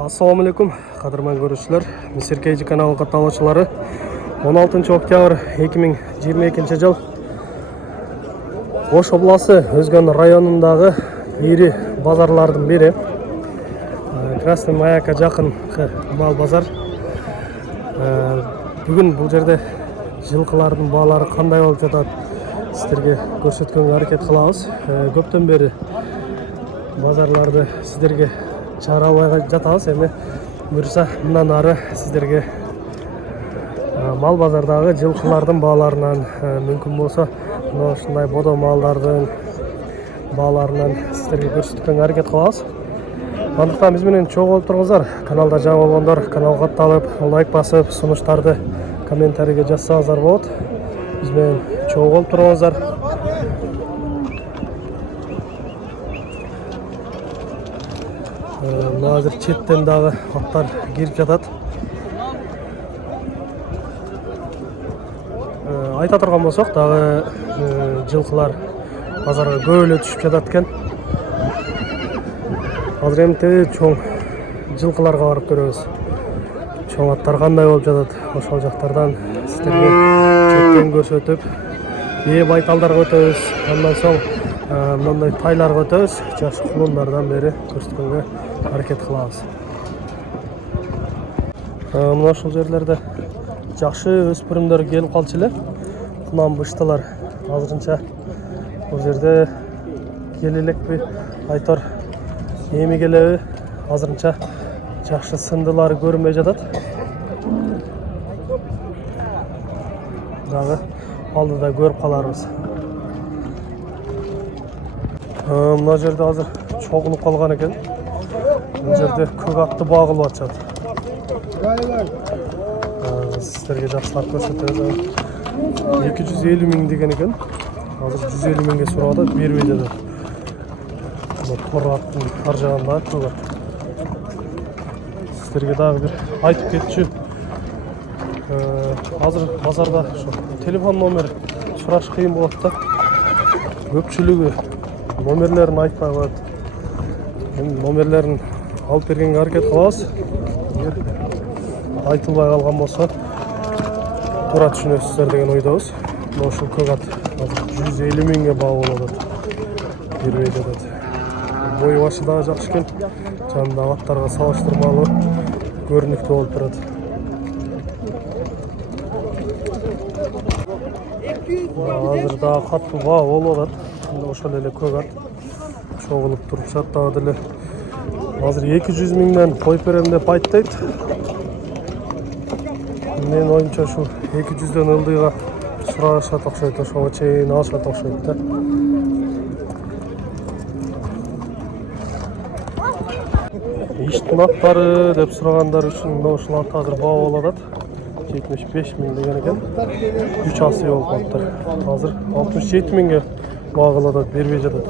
Assalamu alaikum, qadrman görüşçüler. Misir Keyci kanalı katılımcıları. 16 oktyabr 2022 yıl Oş oblası Özgen rayonunдағы iri bazarlardan biri. Krasный Mayak'a жақын mal bazar. Бүгін бұл жерде жылқылардың бағалары қандай болып жатады сіздерге көрсеткенге әрекет қыламыз. Көптен бері базарларды сіздерге чаралай жатабыз. Эми буюрса мындан ары сіздерге мал базардағы жылқылардың бағаларынан, мүмкін болса ушундай бодо малдардың бағаларынан сіздерге көрсеткенге әрекет қылабыз. Андықтан биз менен чогуу болуп туруңуздар. Каналда жаңы болгондор каналга катталып, лайк басып, сунуштарды комментарийге жазсаңыздар болот. Биз менен чогуу болуп туруңуздар. Азыр четтен дагы аттар кирип жатат. Айта турган болсок дагы жылкылар базарга көп эле түшүп жатат экен. Азыр эмте чоң жылкыларга барып көрөбүз. Чоң аттар кандай болуп жатат, ошол жактардан сиздерге четтен көрсөтүп, бээ байталдарга өтөбүз. Андан соң мындай тайларга өтөбүз. Жаш кулундардан бери көрсөткөнгө аракет кылабыз. Мына ушул жерлерде жакшы өспүрүмдөр келип калчу эле. Кунан быштылар. Азырынча бул жерде келе элекпи айтор эми келеби. Азырынча жакшы сындылары көрүнбөй жатат. Дагы алдыда көрүп каларбыз. Мына жерде азыр чогулуп калган экен. Бул жерде көк атты багылып атышат. Сіздерге жақсылап көрсөтөбүз. 250 миң деген екен. Азыр 150 миңге сурап атат, бербей жатат. Тор аттын ар жагында көк ат. Сіздерге дагы бир айтып кетчү. Азыр базарда телефон номер сураш кыйын болот да. Көпчүлүгү номерлерин айтпай коет. Номерлерин алып бергенге аракет кылабыз. Айтылбай калган болсо туура түшүнөсүздөр деген ойдобуз. Ошол көк ат 150 миңге баа болуп атат. Бербей жатат. Бою башы дагы жакшы экен. Жанында аттарга салыштырмалуу көрүнүктүү болуп турат. Азыр дагы катуу баа болуп атат. Ошол эле көк ат чогулуп турушат дагы деле. Азыр 200 миңден коюп берем деп айттайт. Мен оюмча ушул 200дөн ылдыйга сурашат окшойт, ошого чейин алышат окшойт да. Иштин аттары деп сурагандар үчүн ушул ат азыр баа болуп атат. 75 миң деген экен. 3 асы болуп калыптыр. Азыр 67 миңге баа кылып атат, бербей жатат.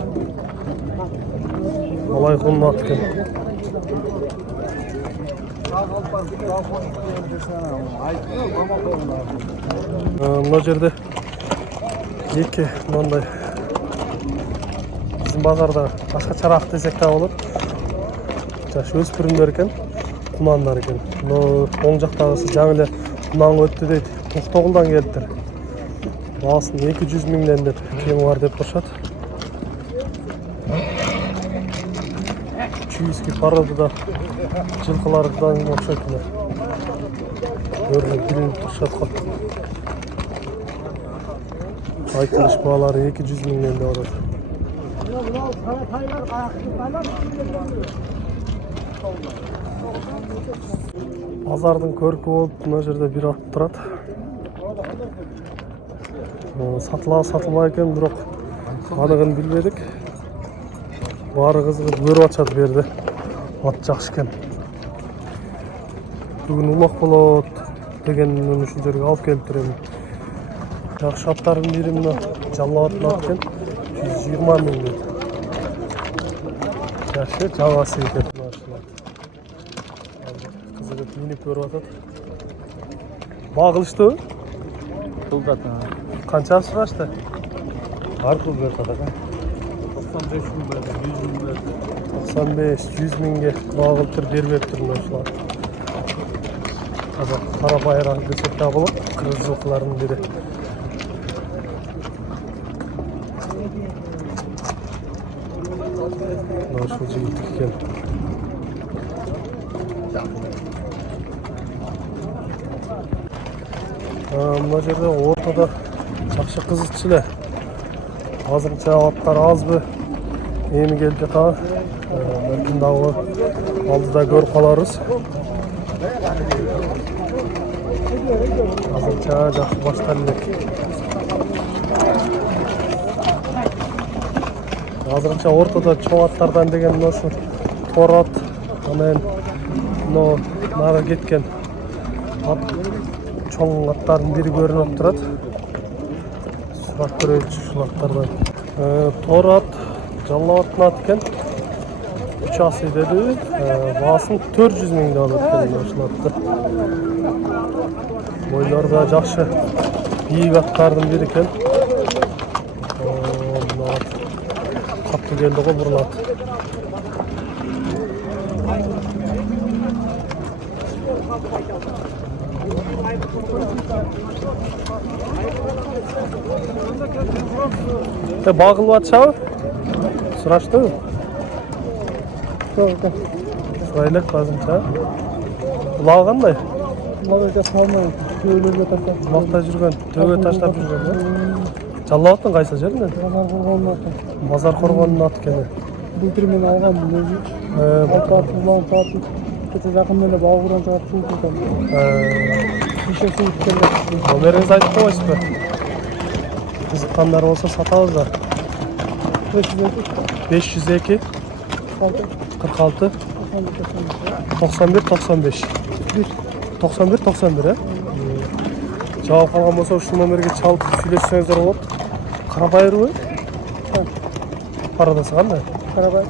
Алай кунун ат экен. Мына жерде эки мындай биздин базарда башка чарак десек да болот. Жаш өспүрүмдөр экен, кунандар экен. Оң жактагысы жаңы эле кунанга өттү дейт. Токтогулдан келиптир. Баасын 200 миңден деп кеми бар деп турушат. Чуйский породада жылкылардан окшойт эле. Көрүнүп турушат го. Айтылыш баалары 200 миңден деп атат. Базардын көркү болуп мына жерде бир ат турат. Сатылбай экен, бирок анығын билбедик. Баары кызыгып көрүп атышат берди. Ат жакшы экен. Бүгүн улак болот дегенмен ушул жерге алып келиптир эми. Жакшы аттардын бири мына жаллап ат экен. 120 миң дейт. Жакшы жабасы экен. Кызыгып минип көрүп атат. Баа кылыштыбы? Кылдат. Канча сурашты? Ар кыл берди ага. 95 миң берди, 100 миң берди. 95-100 mingga bağılıp tur bermep turmун ушулар. Kara bayrağı desek de bulup kırmızı жылқылардын biri. Ушул жигит экен. Мына жерде ортада жакшы кызыкчу эле. Азырынча аттар азбы? Эми келип жатабы? Балким дагы алдыда көрүп каларбыз. Azırca жақсы баштар элек. Азырынча ортодо чоң аттардан деген ошо тор ат, анан нары кеткен ат чоң аттардын бири көрүнүп турат. Сурак көрөйүчү ушул аттардан. Тор ат жаллабаттын аты экен. 3 асы деди. Баасын 400 миңден алат экен ушул атты. Boylarda жақшы бийик аттардын бири экен. Мына ат катты келди го бурул ат. Багылып атышабы? Сураштыбы? Сурайлык азырынча. Улабы кандай? Улабы салмай. Мақта жүрген, төбе таштап жүрген. Жаллабаттын кайсы жеринен? Базар коргонунун аты экен. Былтыр мен алгам өзү. Улам тартып, кете жакын эле багырдан чыгып суу турган. Кеше суу келди. Номериңизди айтып койсузбу? Кызыккандар болсо сатабыз да. 502 46 91 95 91 91 Жауап қалған болса ушул номерге чалып сүйлөшсөңүздөр болот. Карабайырбы? Парадасы кандай? Карабайыр.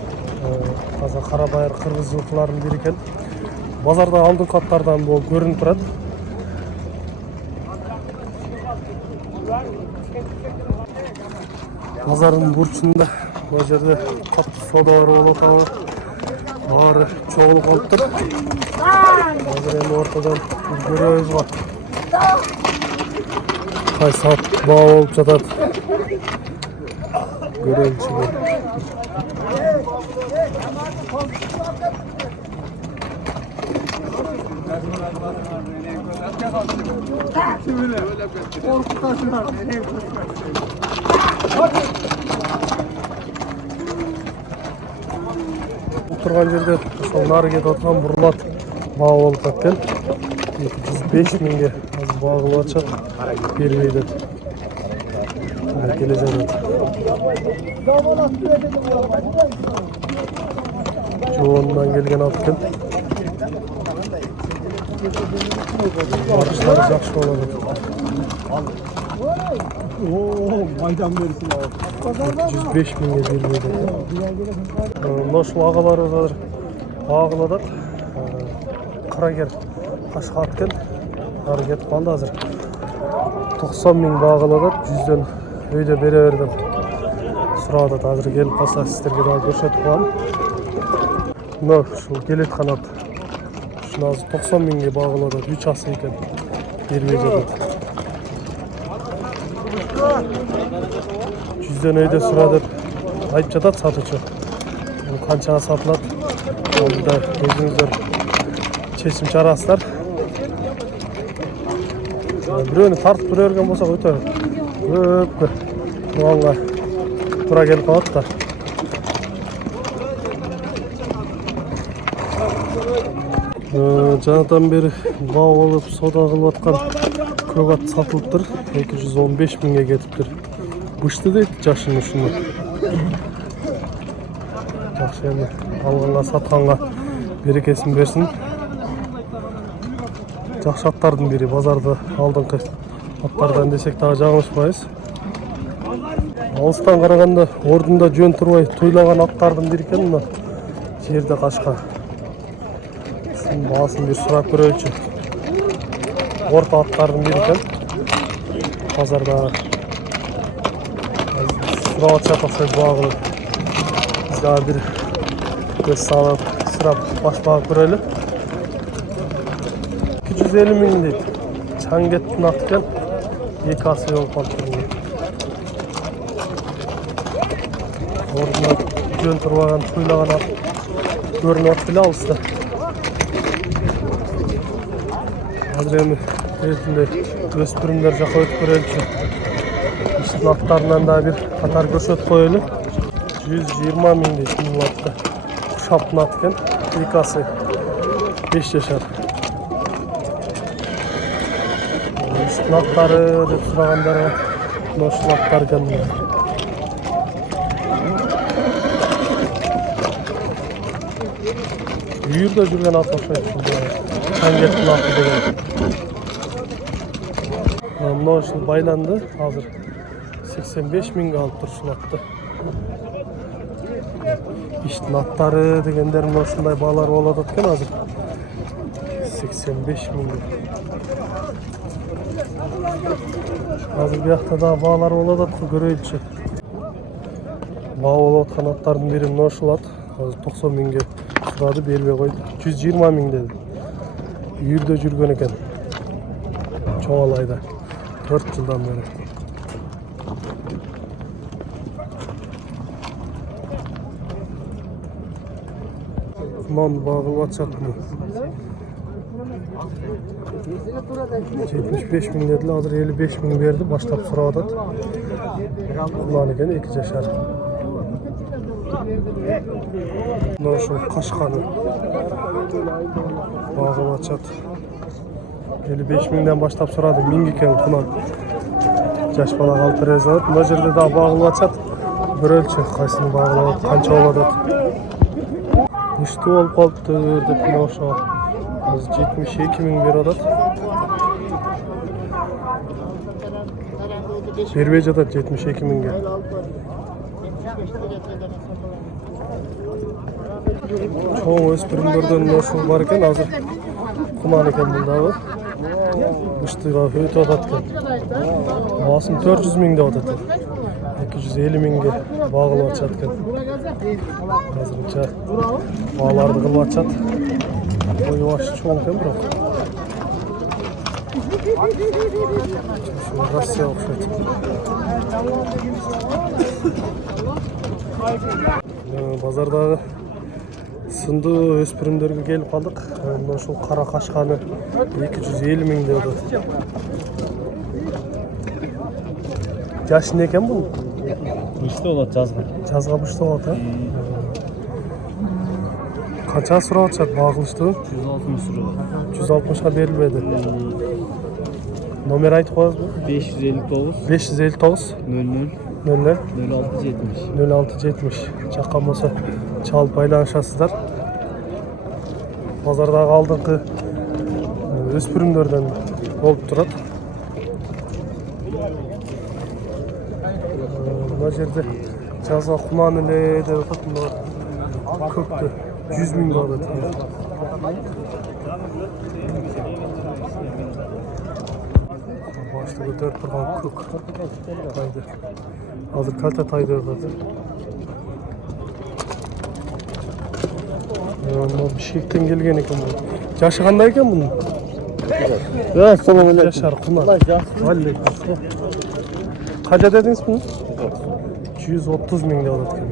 Азыр карабайыр кыргыз жылкыларынын бири экен. Базарда алдыңкы аттардан болуп көрүнүп турат. Базардын бурчунда мына жерде катты содалар болуп атабы. Баары чогулуп калыптыр. Азыр эми ортодон көрөбүз го. Кайсы ат баа болуп жатат. Көрөйүнчү. Турган жерде ошол нары кетип аткан бурлат баа болуп кеткен. 205 миңге азыр багылып атышат. Бербей деп. Келе жатат. Жоондан келген ат экен. Барыштары жакшы болот. Майдан берсин ал. 105 миңге бербей деп. Мына ушул агаларыбыз азыр багылып атат. Карагер Кашка ат экен. Ары кетип калды азыр. 90 миң багылып атат. 100дөн өйдө бере бер деп сурап атат. Азыр келип калса сиздерге дагы көрсөтүп коем. Мына ушул келеткан ат. Ушуну азыр 90 миңге багылып атат. 3 асы экен. Бербей жатат. 100дөн өйдө сура деп айтып жатат сатуучу. Канчага сатылат? Алдыда өзүңүздөр чечим чарасыздар. Бирөөнү тартып тура берген болсок өтө көпкө туганга туура келип калат да. Жанатан бери баа болуп соода кылып аткан көк ат сатылыптыр. 215 миңге кетиптир. Бышты дейт жашын ушуну. Жакшы эми алганга сатканга берекесин берсин. Жакшы аттардын бири базарда алдыңкы аттардан десек дагы жаңылышпайбыз. Алыстан караганда ордунда жөн турбай туйлаган аттардын бири экен мына жерде кашка. Шунун баасын бир сурап көрөйүчү. Орто аттардын бири экен. Базарда сурап атышат окшойт багылып. Биз дагы бир Göz sağlam sıra baş bağ köreli. 250 ming deydi. Çangettin atken 2 ası yol paltırını. Orada jön turbagan tuylagan at. Görünüp bile alsa. Hazır endi ertinde öspürümler jaka ötüp körelçi. İşte atlarından da bir katar görüşöt koyulu. 120 ming deydi bu atta. Kuşaptın atken 2 ası 5 yaşar. Nakları dep suragandar var. Noş naklar geldi. Yürde жүрген at okşaydı. Çangettin atı degen. Mına şimdi baylandı. Hazır 85 ming alıp turşun attı. İşte nakları degenlerin oşunday bağlar oladı atken hazır 85 ming. Hazır bir hafta daha bağlar oladı atı göreyilçi. Bağ oladı kanatlarının biri noşulat. Hazır 90 ming'e suradı belbe koydu. 120 ming dedi. Yürde жүрген eken. Çoğalayda. 4 yıldan beri. Kuman bağıl atacak mı? 75 ming dediler, hazır 55 ming verdi. Başlap suradı. Kulağını eken 2 yaşar. Noşun kaşkanı. Bağıl atacak. 55 mingden başlap suradı. Ming eken kuman. Yaş bala kalıp rezat. Bu yerde daha bağıl atacak. Bir ölçü kaysını bağlı kança oladı. İşte olup kalıptı dep noşa. 72 ming bir adat. Berbeç adat 72 ming'e. Çoğu öspürümlerden noşu var eken hazır kuman eken bundağı. Iştığa höt adatken. Basın 400 ming'de adat. 250 ming'e bağlı açatken. Hazırca bağlardı kılıp açat. O yavaş çoğun eken bırak. Şu Rusya okşaydı. Bazarda sındı öspürümlerge gelip kaldık. Ondan şu kara kaşkanı 250 ming diyordu. Yaşı ne eken bu? İşte olat жазга. Жазга büşte olat ha? Kaça sıra atacak bağılıştı? 160 sura. 160'a verilmedi. Nomer aytip koyaz mı? 559 559 00 00 0670. 0670. Çakkan bolsa çalıp baylanışasızlar. Pazardagı aldыңкы öspürümlerden olup turat. Mına jerde жазга куман эле деп атат. Көктө 100 ming adat. Başta götürüp turgan көк. Taydı. Hazır kalta taydı adat. Bişkekten gelgen eken bu. Yaşı qanday eken bunun? Ya assalomu alaykum. Yaşar kuman. Aleyküm. Kaça dediniz bunu? 130 ming adat eken.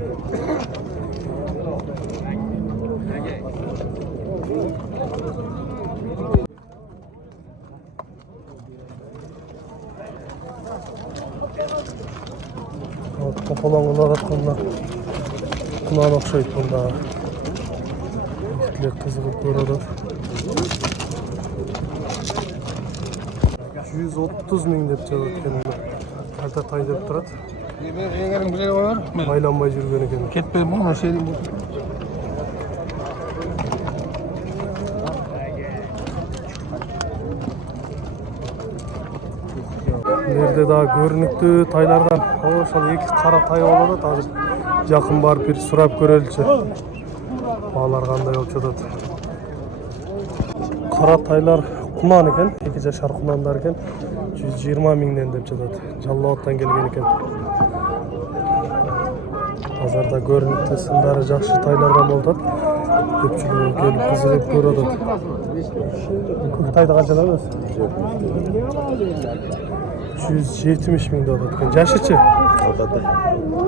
Topalanğın adatkanlar kuman okşaydı bunda. İhtilek kızıgıp kör adat. 130 ming dep cevap etkende. Kalta tay dep turat. Baylanbay жүрген eken. Ketpeyim onu şey diyeyim. Nerede daha görünüktü taylardan. Oşal 2 kara tay oladı. Hazır yakın barıp bir surap körelçi. Bağlar qanday bolуп жатат. Kara taylar kuman eken. 2 yaşar kumanlar eken. 120 mingden dep жатат. Жаллабаттан келген eken. Bozorda görünükte sındары жакшы тайлардан болуп атат. Көпчүлүгү келип кызыгып көрүп атат. Көк тайды канчадан аласыз? 170 миң деп атат экен. Жашычы?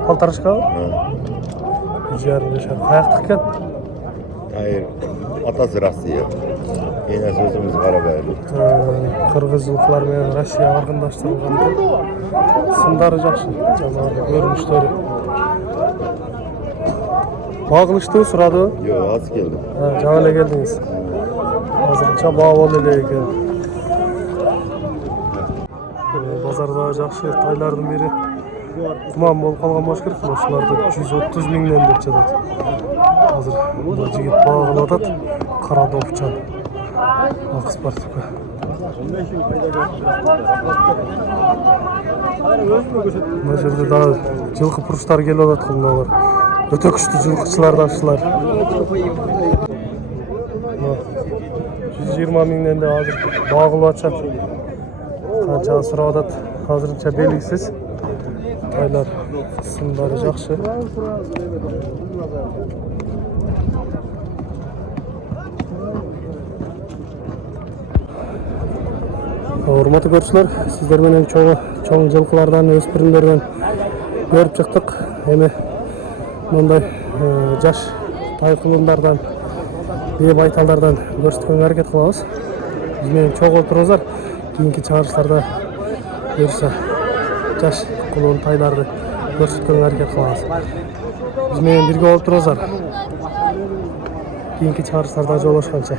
Полторашка? 1,5 жашар. Каяктык экен? Hayır, atası Rusya. Yine sözümüz Karabağlı. Кыргыз жылкылар менен Россия аргындаштырылган экен. Сындары жакшы, жанагы көрүнүштөрү. Багылыштуу сурадыбы? Yok, az geldim. Жаңа эле келдиңиз. Азырынча баа боло эле экен. Базарда жакшы тайлардын бири куман болуп калган болуш керек. Ошолорду 130 миңден деп жатат. Азыр бул жигит баа кылып атат. Кара допчан. Ак спортивка. Мына жерде дагы жылкы пуруштар келип атат кылмалар. Өтө күчтүү жылкычылардашылар. 120 миңден де азыр багылып атышат. Канча сурап атат, азырынча белгисиз. Тайлар сындары жакшы. Урматтуу көрүүчүлөр, сиздер менен чоң жылкылардан, өспүрүмдөрдөн көрүп чыктык. Эми мындай жаш тай кулундардан, бээ байталдардан көрсөткөнгө аракет кылабыз. Биз менен чогулуп туруңуздар. Кийинки чыгарыштарда буюрса жаш кулун тайларды көрсөткөнгө аракет кылабыз. Биз менен бирге болуп туруңуздар. Кийинки чыгарыштарда жолугушканча.